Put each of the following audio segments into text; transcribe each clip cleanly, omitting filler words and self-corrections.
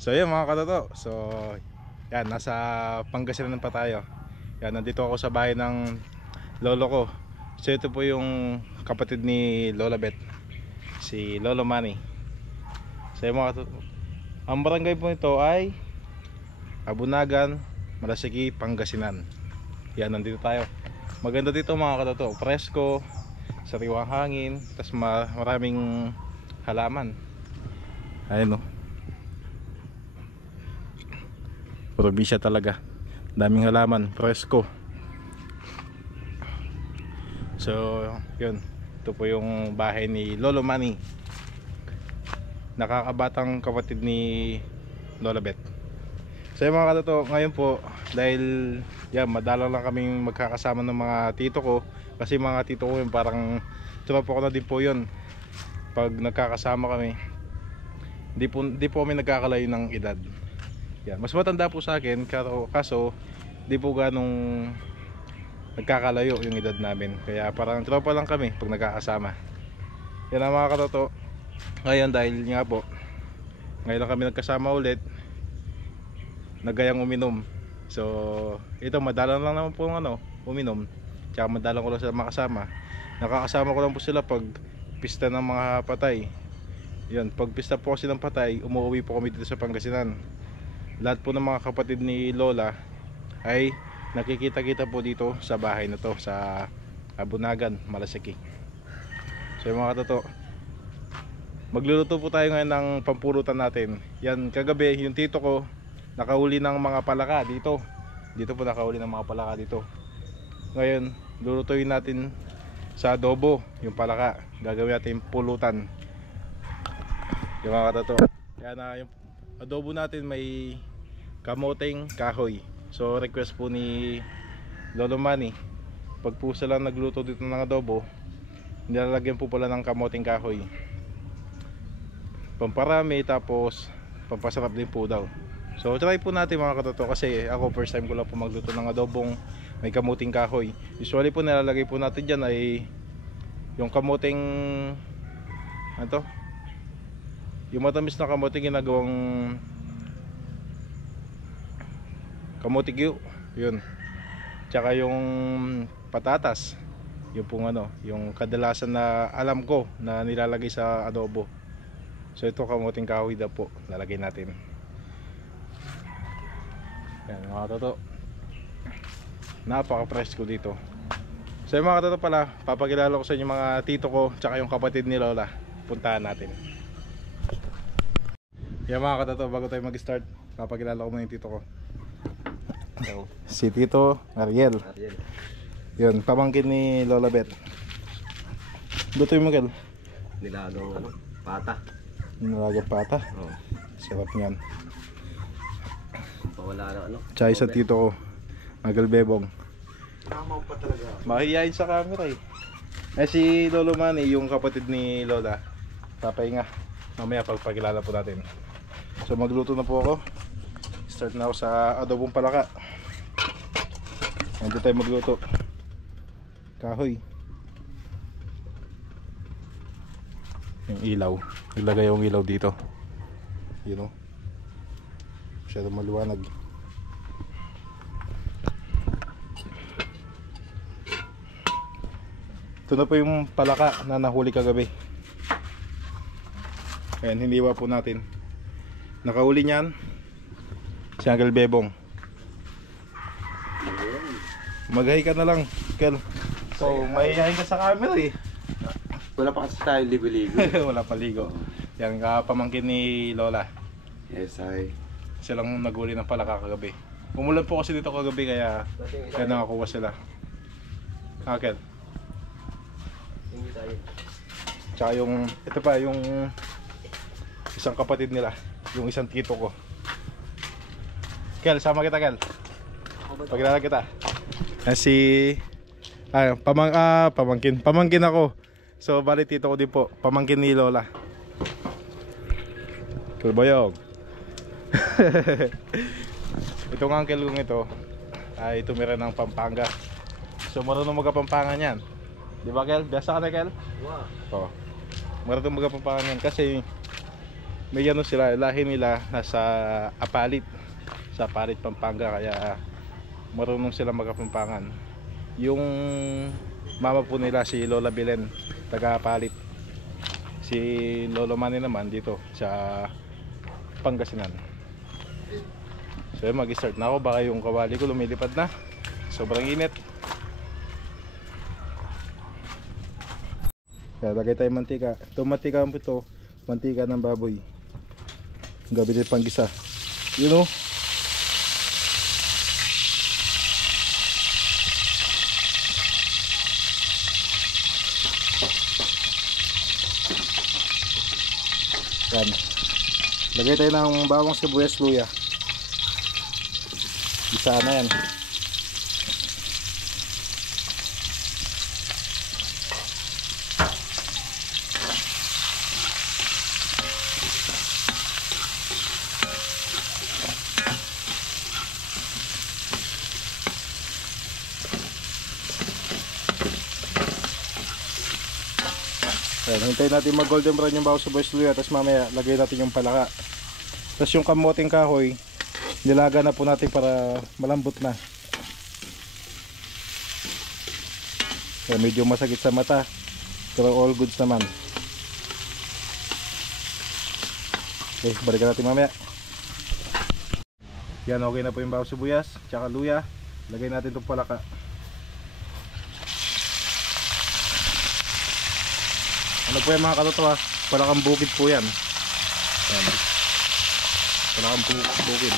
So yun mga katoto. So yan, nasa Pangasinan pa tayo. Yan, nandito ako sa bahay ng lolo ko. So ito po yung kapatid ni Lola Beth, si Lolo Manny. So yun mga katoto, ang barangay po ito ay Abunagan, Malasiki, Pangasinan. Yan, nandito tayo. Maganda dito mga katoto, presko, sariwang hangin, tas maraming halaman. Ayun o, probinsya talaga, daming halaman, presko. So yun, ito po yung bahay ni Lolo Manny, nakakabatang kapatid ni Lola Beth. So yung mga katoto, ngayon po dahil yan, madalang lang kaming magkakasama ng mga tito ko, kasi mga tito ko yun parang tropa ko na din po yun. Pag nagkakasama kami, di po kami nagkakalayo ng edad. Yan, mas matanda po sa akin, kaso di po ganong nagkakalayo yung edad namin, kaya parang tropa lang kami pag nagkakasama. Yan ang mga katoto. Ngayon dahil nga po ngayon lang kami nagkasama ulit, nagayang uminom. So ito, madalang lang naman po uminom, tsaka madalang ko lang sila makasama. Nakakasama ko lang po sila pag pista ng mga patay. Yun, pag pista po kasi ng patay, umuwi po kami dito sa Pangasinan. Lahat po ng mga kapatid ni Lola ay nakikita-kita po dito sa bahay na to, sa Abunagan, Malasiki. So yung mga katoto, magluluto po tayo ngayon ng pampulutan natin. Yan, kagabi yung tito ko nakahuli ng mga palaka dito. Dito po nakahuli ng mga palaka dito. Ngayon, lulutuin natin sa adobo yung palaka. Gagawin natin pulutan. Yung mga katoto. Kaya na yung adobo natin may kamoteng kahoy. So request po ni Lolo Manny, pag po sila nagluto dito ng adobo, nilalagyan po pala ng kamoteng kahoy. Pamparami, tapos pampasarap din po daw. So try po natin mga katoto, kasi ako first time ko lang po magluto ng adobong may kamuting kahoy. Usually po nilalagay po natin dyan ay yung kamuting, ano to, yung matamis na kamuting ginagawang kamuting yun. Tsaka yung patatas, yung pong yung kadalasan na alam ko na nilalagay sa adobo. So ito kamuting kahoy daw po lalagay natin. Yan mga toto, napaka-presko dito. So yung mga toto pala, papakilala ko sa inyo mga tito ko tsaka yung kapatid ni Lola. Puntahan natin. Yan mga katoto, bago tayo mag-start, papakilala ko muna yung tito ko. Hello. Si Tito Ariel. Yun, pamangkin ni Lola Beth. Luto yung magal. Nilagang pata. Nilagang pata? Oo. Sarap nyan. Pawala na Tsaka isa tito ko, Magal Bebong. Tama pa talaga. Mahihayin sa camera eh. Eh si Lolo Manny, yung kapatid ni Lola, papahinga. Mamaya pagpakilala po natin. So magluto na po ako. Start na ako sa adobong palaka. Nandito tayo magluto. Kahoy. Yung ilaw, ilagay yung ilaw dito. You know, masyado maliwanag. Ito na po yung palaka na nahuli kagabi. Ayan, hiniwa po natin. Nakahuli niyan si Uncle Bebong. Mag-hi ka na lang, Kel. So, mahihayin ka sa camera eh. Wala pa kasi tayo ligo-ligo. Wala paligo. Yan, pamangkin ni Lola. Yes, ay. Silang naghuli ng palaka kagabi. Umulan po kasi dito kagabi, kaya nakakuha sila. Kel. Tsaka yung, ito pa, yung isang kapatid nila, yung isang tito ko. Kel, sama kita, Kel. Pagkilala kita. Si pamangkin ako. So bali tito ko din po, pamangkin ni Lola. Kulbayog. Itong uncle kong ito ay tumira ng Pampanga. So marunong magapampangan yan. Di ba, Kel? Biasa ka na, Kel? Wow. Oo. Marunong magapampangan yan kasi may ano sila, lahi nila nasa Apalit, sa Apalit, Pampanga, kaya marunong sila magkapampangan. Yung mama po nila si Lola Belen, taga Apalit. Si Lolo Manny naman dito sa Pangasinan. So yun, mag-start na ako, baka yung kawali ko lumilipad na, sobrang init. Kaya lagay tayo mantika. Ito mantika po ito, mantika ng baboy. Gabi din panggisa. You know? Yan. Lagay tayo ng bawang sibuyas, luya. Isa na yan. Ayan, hintayin natin mag golden brown yung bawang sibuyas, luya. Tapos mamaya lagay natin yung palaka. Tapos yung kamoting kahoy, nilaga na po natin para malambot na. Ayan, medyo masakit sa mata, pero all goods naman. Okay, balikan natin mamaya. Yan, okay na po yung bawang sibuyas tsaka luya. Lagay natin itong palaka. Ano po yan mga katoto, palakang bukid po yan. Yan. Palakang bukid.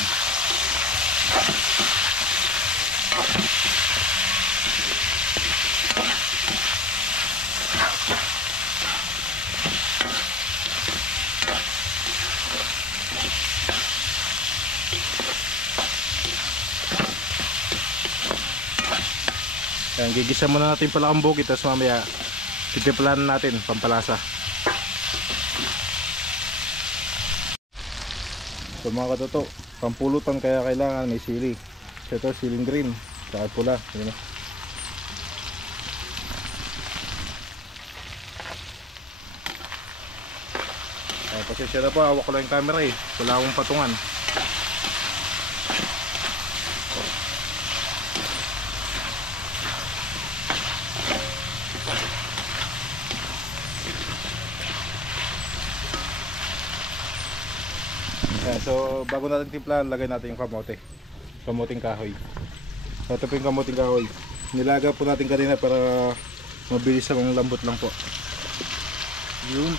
Yan, gigisa muna natin yung palakang bukid, tapos mamaya titiplanan natin pampalasa. So mga katoto, pampulutan kaya kailangan may sili. So ito siling green, saka pula. Yun. Pasensya na po, hawak ko lang yung camera eh, wala akong patungan. So bago natin timplahan, lagay natin yung kamoting kahoy. So ito po yung kamoting kahoy, nilaga po natin kanina para mabilis ang lambot lang po. Yun.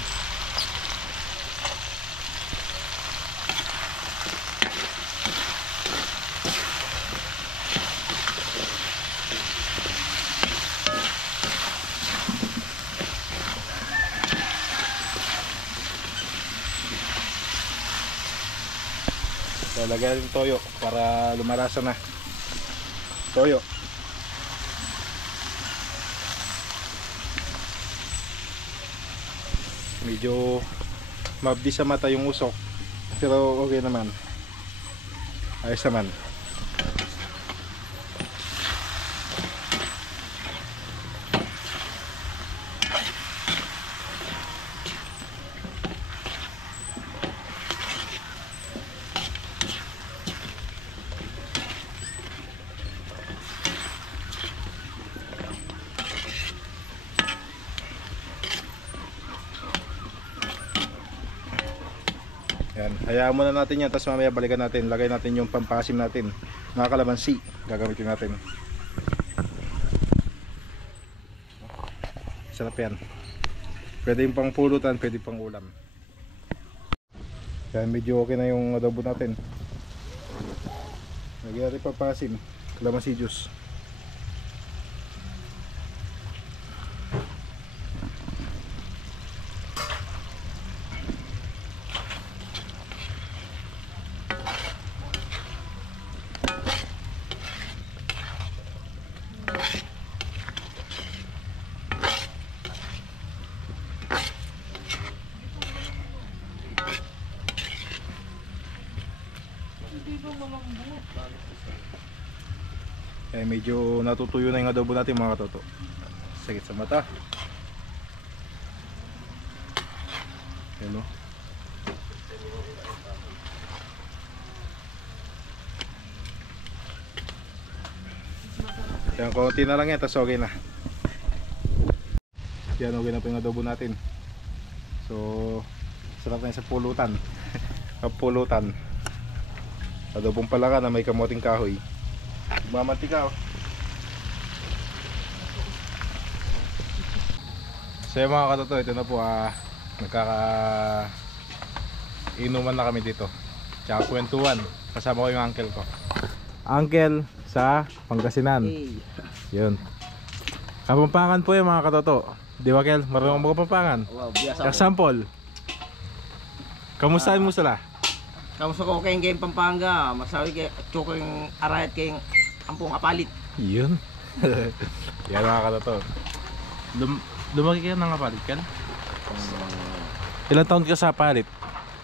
So lagyan natin toyo para lumalasa na. Toyo. Medyo mabdi sa mata yung usok, pero okay naman. Ayos naman. Yan, hayaan muna natin yan, tapos mamaya balikan natin, lagay natin yung pampasim natin, mga kalamansi, gagamitin natin. Sarap yan. Pwede yung pang pulutan, pwede pang ulam. Yan, medyo okay na yung adobo natin. Lagyan natin pampasim, kalamansi juice. Eh, medyo natutuyo na yung adobo natin mga katoto. Sakit sa mata. Ayan o. Yan, konti na lang yan, tas okay na. Yan, okay na po yung adobo natin. So, sarap na yun sa pulutan. Kapulutan. Adobong palaka na may kamoting kahoy. Mamantika, oh. So yung mga katoto, ito na po, nagkaka-inuman na kami dito. Tsaka kwentuhan. Kasama ko yung uncle ko. Uncle sa Pangasinan. Yun. Kapampangan po yung mga katoto. Di ba, Kel? Marunong mo kapampangan? Wow, biasa ko. Example. Kamustahin mo sila? Kamusta ko kayong game Pampanga? Masawi kay Choco yung arayat kayong ampong apalit. Yun. Yan mga katoto. Lumaki ka ng kapalit, Kel? Ilang taon ka sa kapalit?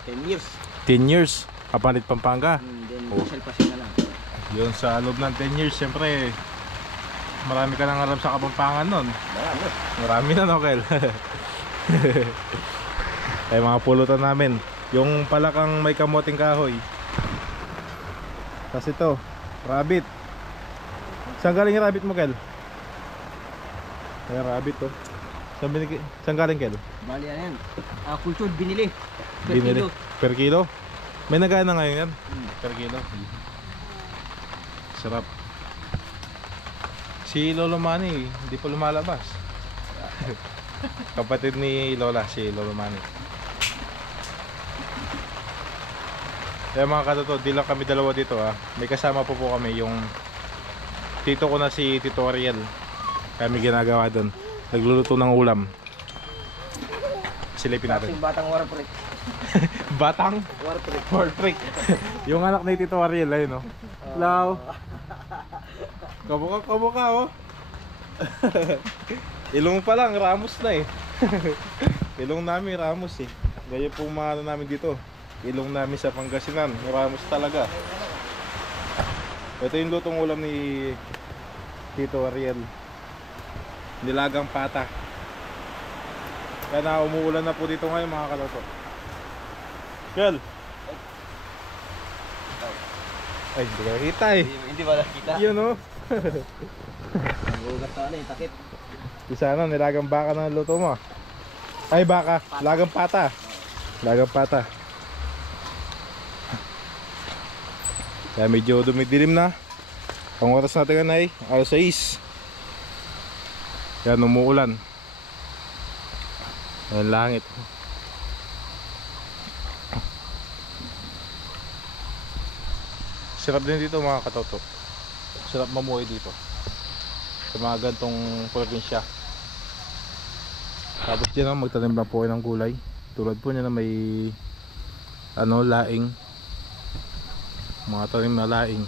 10 years. 10 years. Kapalit Pampanga. Then, Oh. salpasin na lang. Yun, sa loob ng 10 years, siyempre marami ka nang alam sa Kapampangan nun. Marami. Marami na, no, Kel? Ay, mga pulutan namin. Yung palakang may kamoting kahoy. Tapos ito, rabbit. Saan galing yung rabbit mo, Kel? Ay, rabbit, oh. Saan galing, Kel? Bali yan. Kulture binili. Per Binili. kilo. Per kilo? May nagaya na ngayon yan? Per kilo. Sarap. Si Lolo Manny, hindi pa lumalabas. Kapatid ni Lola, si Lolo Manny. Kaya mga katoto, di lang kami dalawa dito, ha. May kasama po kami, yung tito ko na si Tito Ariel. Kami ginagawa doon. Nagluluto ng ulam. Silipin natin. Kasing batang warpret. Batang? Warpret. Portrait. Yung anak ni Tito Ariel, ayun, no? Hello. Kamuka, oh. Ilong pa lang, Ramos na eh. Ilong namin, Ramos eh. Gaya po mga ano namin dito. Ilong namin sa Pangasinan, Ramos talaga. Ito yung lutong ulam ni Tito Ariel. Nilagang pata. Kaya na umuulan na po dito ngayon mga kaloto. Girl! Ay, hindi ka nakita eh. Hindi ba nakita? Yun, oh. Nagugat na eh, takip. Isa na, nilagang baka na luto mo. Ay, baka. Lagang pata. Lagang pata. Kaya medyo dumidilim na. Ang oras natin ay 6. Yan, umuulan. Yan, langit. Sarap din dito mga katoto. Sarap mamuhay dito sa mga gantong probinsya. Tapos dyan magtanim lang po kayo ng gulay. Tulad po niya na may laing. Mga tanim na laing.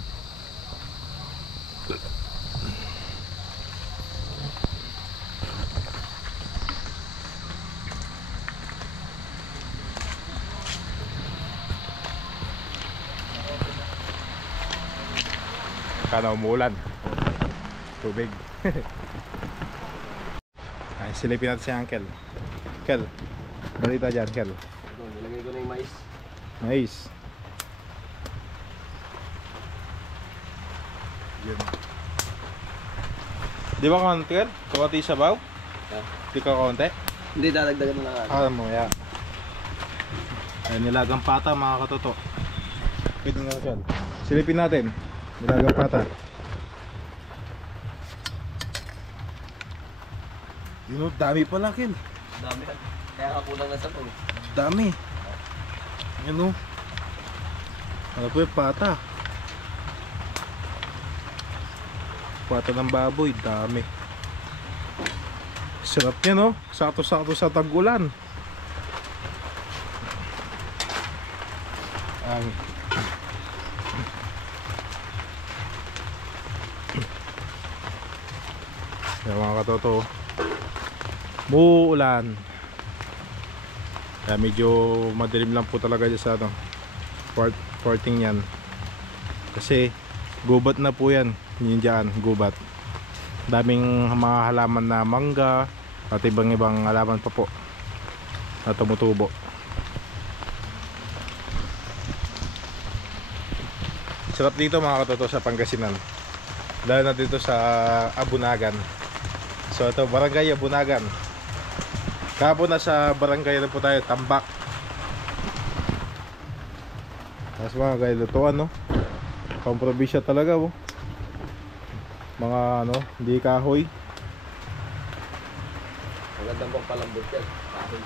Kana umuulan. Tubig. Ay, silipin natin si Uncle. Uncle, balita dyan, Uncle. Nilagay ko na yung mais. Nice. Yun. Di ba konti, Uncle? Konti sabaw? Di ka konti? Hindi, dadagdagan mo na nga. Ah, mamaya. Ay, nilagang pata mga katoto. Pwede nga, Uncle. Silipin natin. Nilagang pata. Yun, dami pala, Kel. Dami. Kaya kakulang na sa to. Dami. Yan, oh. Ano po yung pata? Pata ng baboy, dami. Sarap yan, oh. Sakto-sakto sa tag-ulan. Ang yan mga katoto, muulan. Kaya medyo madilim lang po talaga dyan sa porting yan. Kasi gubat na po yan. Yun dyan, gubat. Daming mga halaman na mangga at ibang halaman pa po na tumutubo. Sarap dito mga katoto sa Pangasinan. Lalo na dito sa Abunagan. So ito, Barangay Abunagan. Kahapon na sa barangay na po tayo, Tambak. Tapos mga guys, lutuan no. Pamprobinsya talaga oh. Mga ano, hindi kahoy. Magandang pang palambot yan. Kahoy.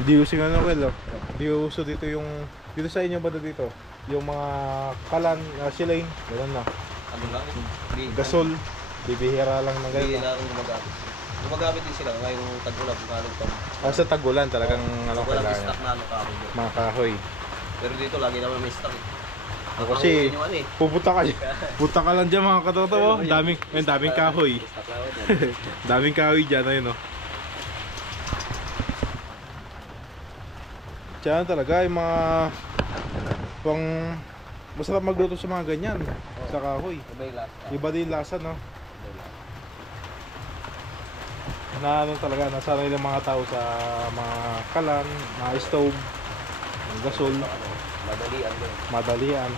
Hindi uso yung ano well, oh. Hindi uso dito yung, dito sa inyo ba dito? Yung mga kalan, silain, gano'n na. Ano lang? Gasol, bibihira lang ng Hindi ganyan. na rin gumagamit. Gumagamit din sila ngayong tag-ulan kung anong pang... Sa tagulan talagang ano walang kailangan. stock na ano kahoy doon. Mga kahoy. Pero dito lagi naman may stock. O, kasi Ang ano eh. pupunta ka dyan. Punta ka lang dyan mga katoto. Oh. Daming kahoy. Stock na ako. Daming kahoy dyan, ayun oh. Diyan talaga yung mga pang masarap magluto sa mga ganyan sa kahoy. Iba yung last. Iba din lasa no. Na ano talaga nasanay ng mga tao sa mga kalan, mga stove, gasol, Madalian doon. madalian.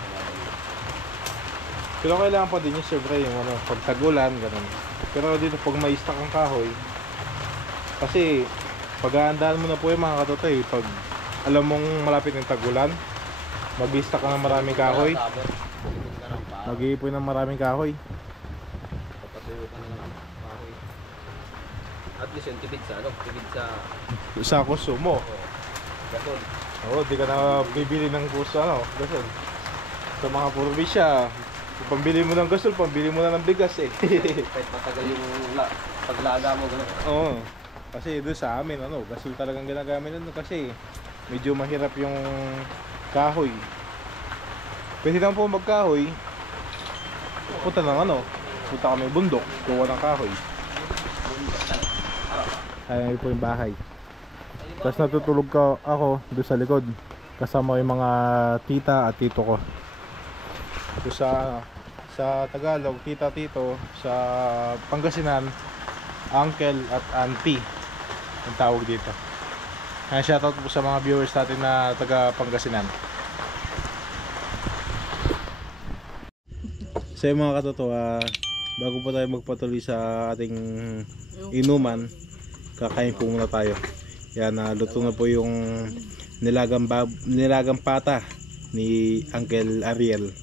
Pero kailangan pa din yung syempre yung ano, pag tagulan, ganun. Pero dito pag may stock ang kahoy, kasi pag-aandaan mo na po yung mga katotoy, pag alam mong malapit ng tagulan, mag-stock ka ng maraming kahoy, mag-iipon ng maraming kahoy. Papatuyo ka na ng kahoy. At least yung tipid sa ano, tipid sa Sa konsumo. gasol. Oo, di ka na bibili ng gusto ano, gasol. Sa mga probinsya, pambili mo ng gasol, pambili mo na ng bigas eh. Kahit matagal yung paglaga mo gano'n. Oo. Kasi doon sa amin ano, gasol talagang ginagamit nun kasi medyo mahirap yung kahoy. Pwede lang po magkahoy. Punta ng ano, punta kami bundok, kuha ng kahoy. Ayun po yung bahay. Tapos natutulog ako doon sa likod. Kasama yung mga tita at tito ko. Doon sa Tagalog, tita, tito. Sa Pangasinan, uncle at auntie ang tawag dito. Kaya shoutout po sa mga viewers natin na taga Pangasinan. So yung mga katoto, bago pa tayo magpatuloy sa ating inuman, kakain po muna tayo. Yan, luto na po yung nilagang pata ni Uncle Ariel.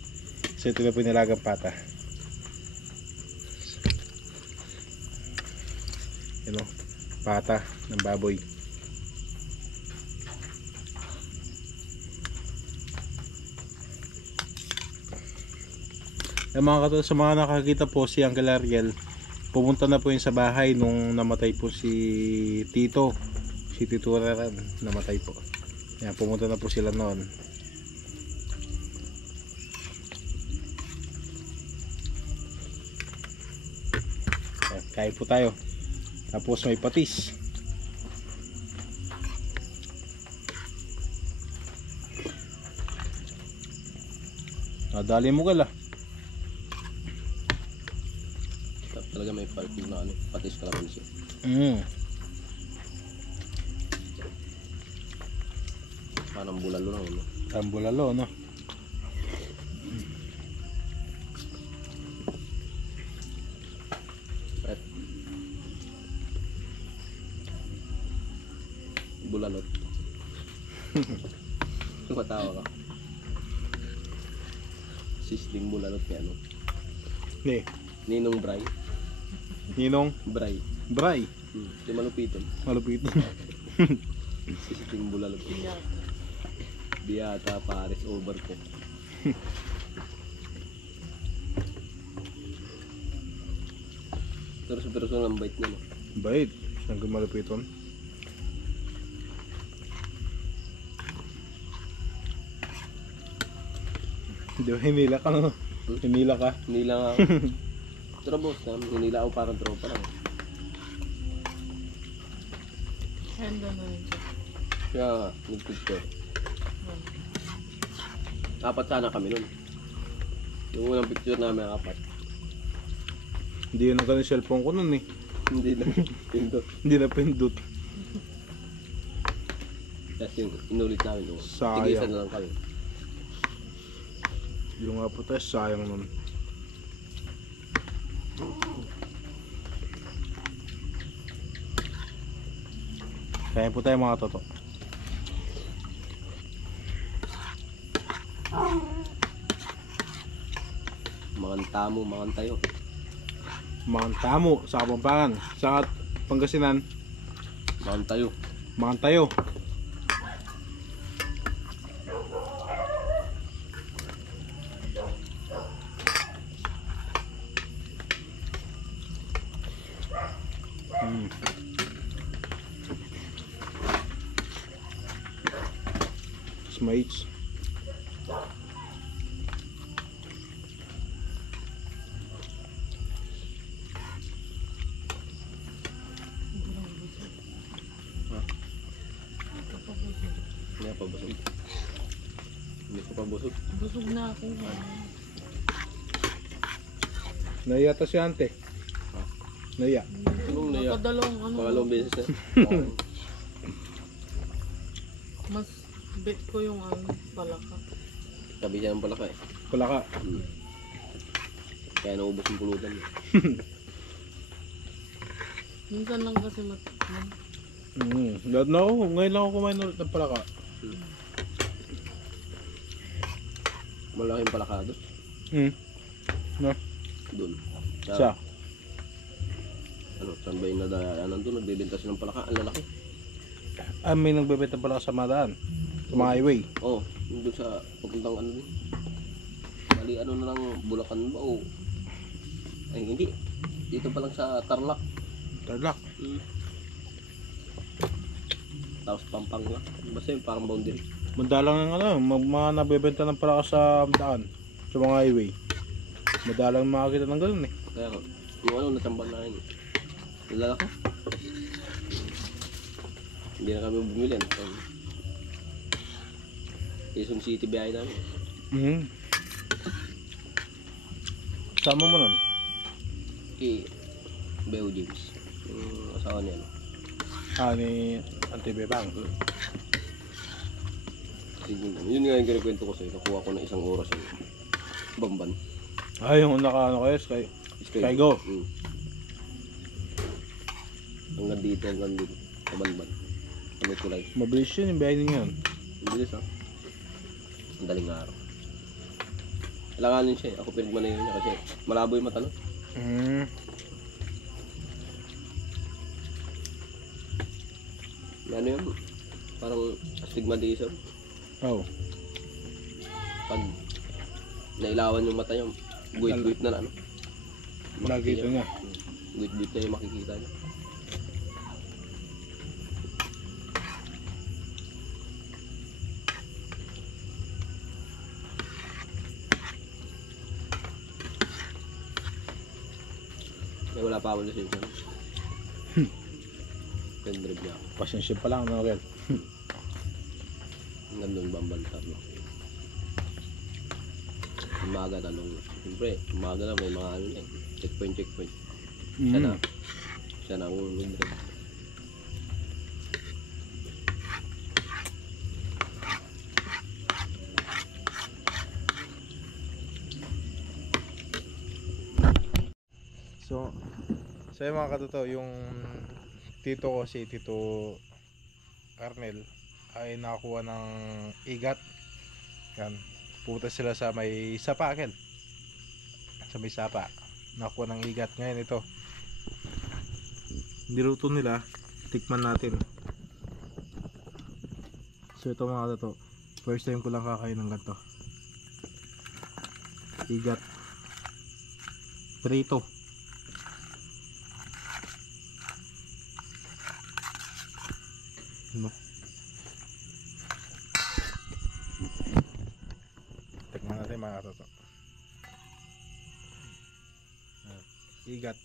So ito na po yung nilagang pata. Yan o, pata ng baboy. Yung mga katulad sa mga nakakita po si Uncle Ariel, pumunta na po yun sa bahay nung namatay po si Tito. Si Tito Raran, namatay po. Yan, pumunta na po sila noon. Yan, kain po tayo. Tapos may patis. Nadali mo ka lah. Talaga may parking na ano, patis ka lang siya. Parang bulalo lang ano. Tambulalo no. At bulalot. Matawa ka. Sisling bulalot kaya ano. Ninong Bray. Ninong Bray. Bray. Yung malupiton. Malupit. Sisling bulalot. Biata Paris overcook. Pero ang bait niya no. Bait. Siyang malupiton. Hindi ba hinila ka no? Hinila ka. Hinila nga ako. Pero boss, hinila ako parang tropa lang. Handa na yun. Kaya nag-picture. Apat sana kami nun. Yung unang picture namin, apat. Hindi yun ang ganun cellphone ko nun eh. Hindi na pindot. Hindi na pindot. Tapos yung inulit namin yung Sayang. tig-isa na lang kami. Yung nga po tayo, sayang nun. Kaya po tayo mga toto. Mangantamo, mangantayo. Mangantamo sa Kapampangan. Sa Pangasinan, Mangantayo. Mangantayo. Smites. Hindi pa busog. Hindi ko pa busog. Busog na ako. Naiya ta si ante. Naiya. Anong naiya? Nakadalawang ano. Pangalawang beses na. Mas bet ko yung ano, palaka. Sabi siya ng palaka eh. Pula ka. Kaya naubos yung pulutan niya. Minsan lang kasi matikman. Lahat na ako. Ngayon lang ako kumain ulit ng palaka. Malaking palaka doon. No? Doon. Sa? Ano, saan ba yung nadaanan doon? Nagbibenta siya ng palaka. Ang lalaki. Ah, may nagbebenta palaka sa madaan. Sa mga highway. Oo. Doon sa papuntang ano din. Bali ano na lang, Bulacan ba o? Ay hindi. Dito pa lang sa Tarlac. Tarlac. Tapos Pampanga. Basta yung parang boundary. Madalang ng ano, mga nabebenta ng palaka sa daan. Sa mga highway. Madalang makakita ng ganun eh. Kaya nga, yung ano natambal na yun. Nalala ko. Hindi na kami bumili. Quezon City biyahe namin. Sama mo nun? Kay Beo James. Yung asawa niya. No? Ah, ni Auntie Bebang. Kasi yun nga yung kinikwento ko sa'yo. Nakuha ko na 1 oras yung Bamban. Ah, yung naka-ano kayo, Skygo. Hanggang dito, sa Banban. Kami kulay. Mabilis yun yung biyahe ninyo yun. Ang bilis ha. Ang daling araw. Kailanganin siya eh. Ako pinagmanayin niya kasi malabo yung mata no. Ano yun? Parang astigmatism. Oh. Pag nailawan yung mata niya, guwit-guwit na ano. Nakikita niya. Guwit-guwit na yung makikita niya. Eh, wala pa ako lisensya. Pendrive niya ako. Pasensya pa lang, no, Kel? Hanggang doon bambanta mo. Umaga tanong. Siyempre, umaga na may mga ano yan. Checkpoint. Siya na ang ulog rin. So yung mga katoto, yung tito ko, si Tito Arnel, ay nakakuha ng igat. Yan. Pupunta sila sa may sapa, Kel. Sa may sapa. Nakakuha ng igat. Ngayon ito. Niluto nila. Tikman natin. So ito mga katoto, first time ko lang kakain ng ganito. Igat. Prito. Tikman natin mga katoto. Igat.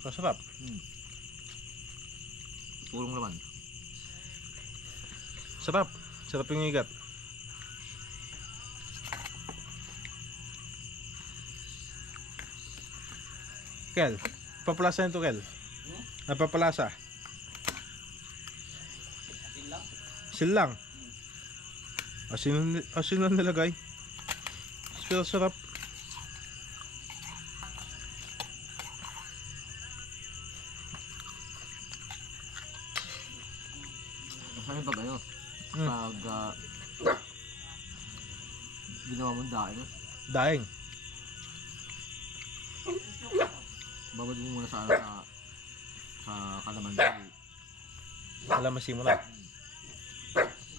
Masarap. Purong laman. Sarap. Sarap yung igat. Kel, papalasa nito, Kel. Napapalasa. Asin lang. Asin lang nilagay. Pero sarap. Masarap pag ano? Mm. Pag ginawa mong dahil. Daing. Babad mo muna sa kalamansi. Kalamansi mo na.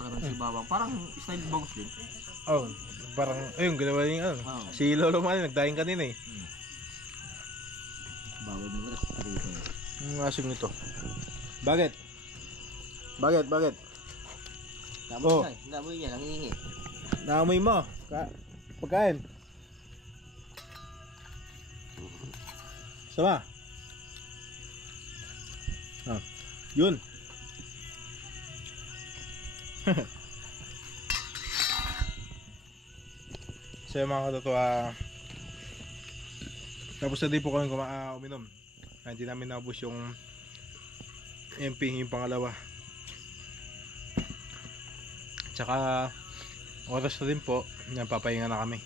Kalamansi bawang. Parang style bangus din. Oh, parang ayun ginawa niya ano. Oo. Si Lolo Manny nagdaing kanina eh. Babad mo muna sa dito. Ang asim nito. Bakit? Bakit? Oh. Namoy niya, nangihingi. Naamoy mo. Pagkain. Sama. Ah, yun. So mga katotoa, tapos na din po kami uminom. Hindi namin naubos yung MP, yung pangalawa. Tsaka oras na din po, papahinga na kami.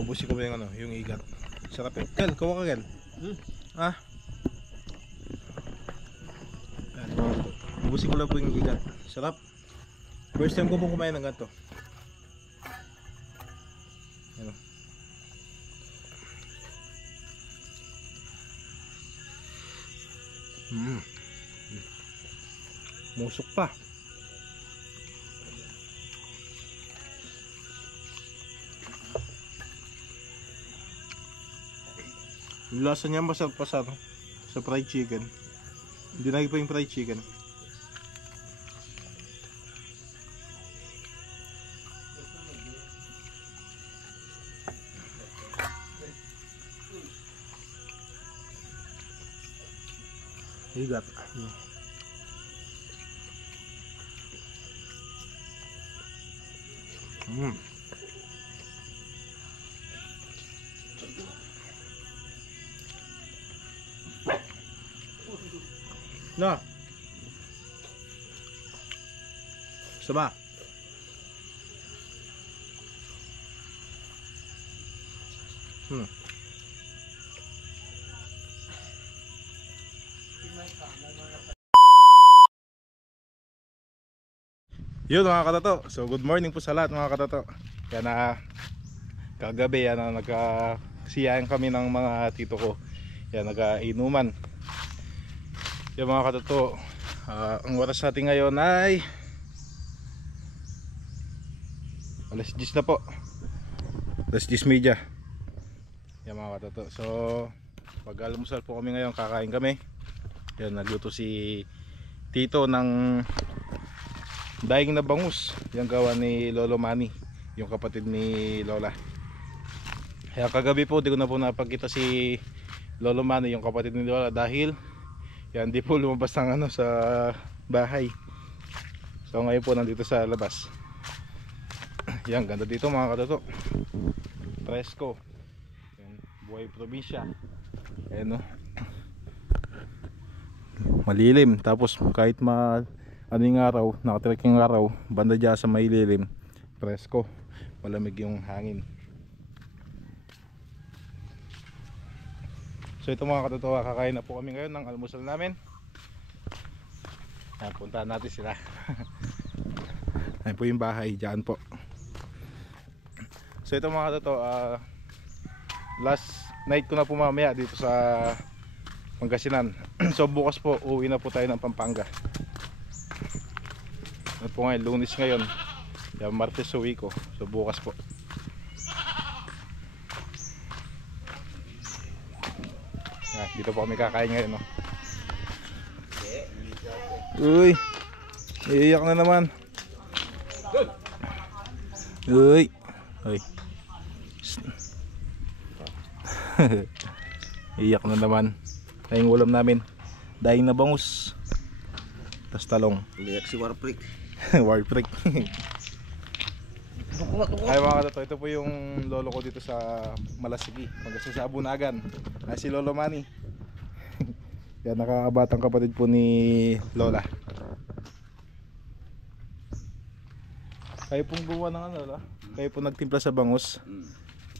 Ubusin ko ba yung yung igat. Sarap eh. Kel, kawa ka Kel. Ah. Ubusin ko lang po yung igat. Sarap. First time ko po kumain ng ganito. Ano? Musok pa. Yung lasa niya masarap pa sa fried chicken. Hindi na pa yung fried chicken. Higat. Na. Sama. Yun mga katato. So good morning po sa lahat mga katato. Kaya na kagabi nagkasiyahan kami ng mga tito ko. Kaya nagkainuman. Yung mga katato, ang oras natin ngayon ay alas 10 na po. Alas 10:30. Yung mga katato. So mag-almusal po kami ngayon, kakain kami. Yan, nagluto si tito ng daing na bangus. Yung gawa ni Lolo Manny, yung kapatid ni Lola. Kaya kagabi po di ko na po napagkita si Lolo Manny, yung kapatid ni Lola, dahil yan, di po lumabas ng sa bahay. So ngayon po nandito sa labas. Yan, ganda dito mga katoto. Presko. Yan, buhay probinsya. Ayan, no? Malilim. Tapos kahit aning araw, nakatreking araw, banda dyan sa maililim, presko. Malamig yung hangin. So ito mga katotowa, kakain na po kami ngayon ng almusal namin. Puntahan natin sila. Ayun po yung bahay, dyan po. So ito mga katotowa, last night ko na po mamaya dito sa Pangasinan. So bukas po, uwi na po tayo ng Pampanga. At po ngayon, Lunes ngayon. Yan, Martes uwi ko. So bukas po. Dito po kami kakain ngayon, no? Uy, iiyak na naman. Uy. Iiyak na naman. Ayong ulam namin, daing na bangus, tas talong. Liyak si Warprick. Warprick. Ay mga katoto, ito po yung lolo ko dito sa Malasigi, magkasa sa Abunagan. Ay si Lolo Manny. Yan, nakakabatang kapatid po ni Lola. Kayo pong gumawa ng ano, Lola? Kayo pong nagtimpla sa bangus.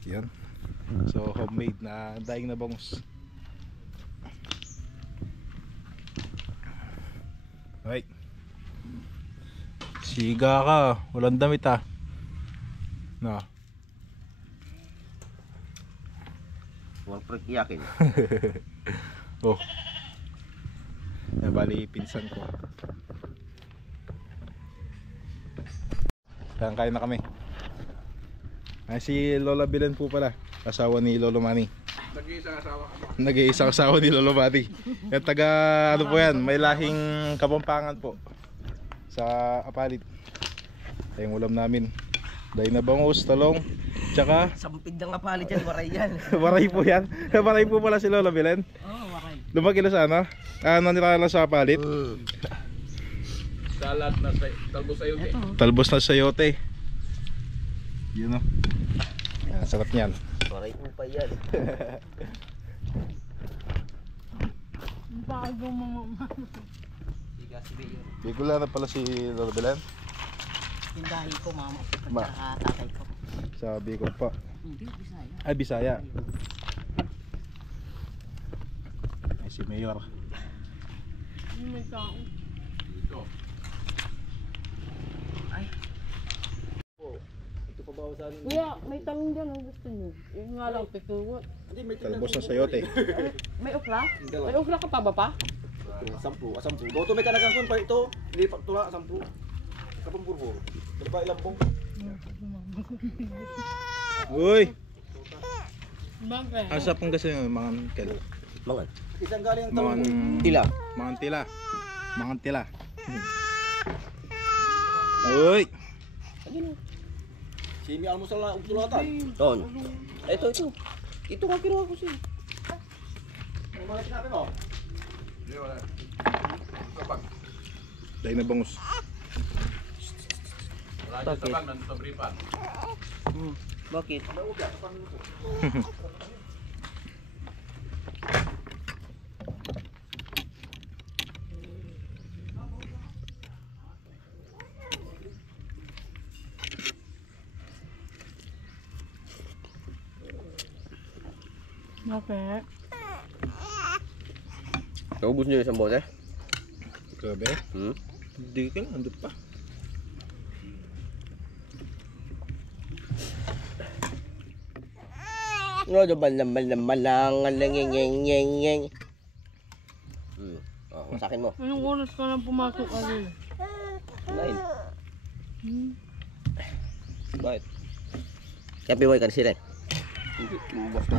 Yan. So homemade na daing na bangus. Right. Siga ka, walang damit ah. No. Huwag iyakin. Oh. Yan, bali pinsan ko. Kain na kami. Ay, si Lola Bilen po pala, asawa ni Lolo Manny. Nag-iisang asawa ni Lolo Manny. Yung taga ano po yan, may lahing Kapampangan po sa Apalit. Ito yung ulam namin. Daing na bangus, talong, tsaka Sampid ng kapalit yan, waray yan. waray po yan. Waray po pala si Lola Bilen. Oo, waray. Lumaki na sa ano? Ano nila lang sa Apalit? Salad na talbos sayote. Talbos na sayote. Yun o. Yan, sarap niyan. Waray po pa yan. Bakit yung mga Siga si Mayor. Bigula na pala si Lola Bilen. Tindahin ko, mama. Ma. At tatay ko. Sa Bicol pa. Hindi, Bisaya. Ay, Bisaya. Ay, si Mayor. may tao. Ito pa bawasan. Kuya, may talong dyan ang gusto nyo. Yung nga lang, pituwot. Talbos na sayote. May okra? May okra ka pa ba pa? 10. Boto may kanagang kun pa ito. Lipat tula 10. Kapang burbo. Diba ilang pong? Uy! Bakit? Asa pong kasi yung mga kel? Mangan. Isang galing ang Mga talong. Tila. Mga tila. Mga tila. Uy! Simi almusal na tulatan. Doon. Ito. Ito nga kinuha ko siya. Ang mga sinabi mo? Daing na bangus. Bakit? Bakit? Bakit? Naubos niyo isang bote? Grabe. Hindi ka lang, andun pa. No, naman lang ngeng. Oh, masakin mo. Anong oras ka na pumasok ali? 9. Bakit? Kaya piway ka na sila. Hindi. Basta.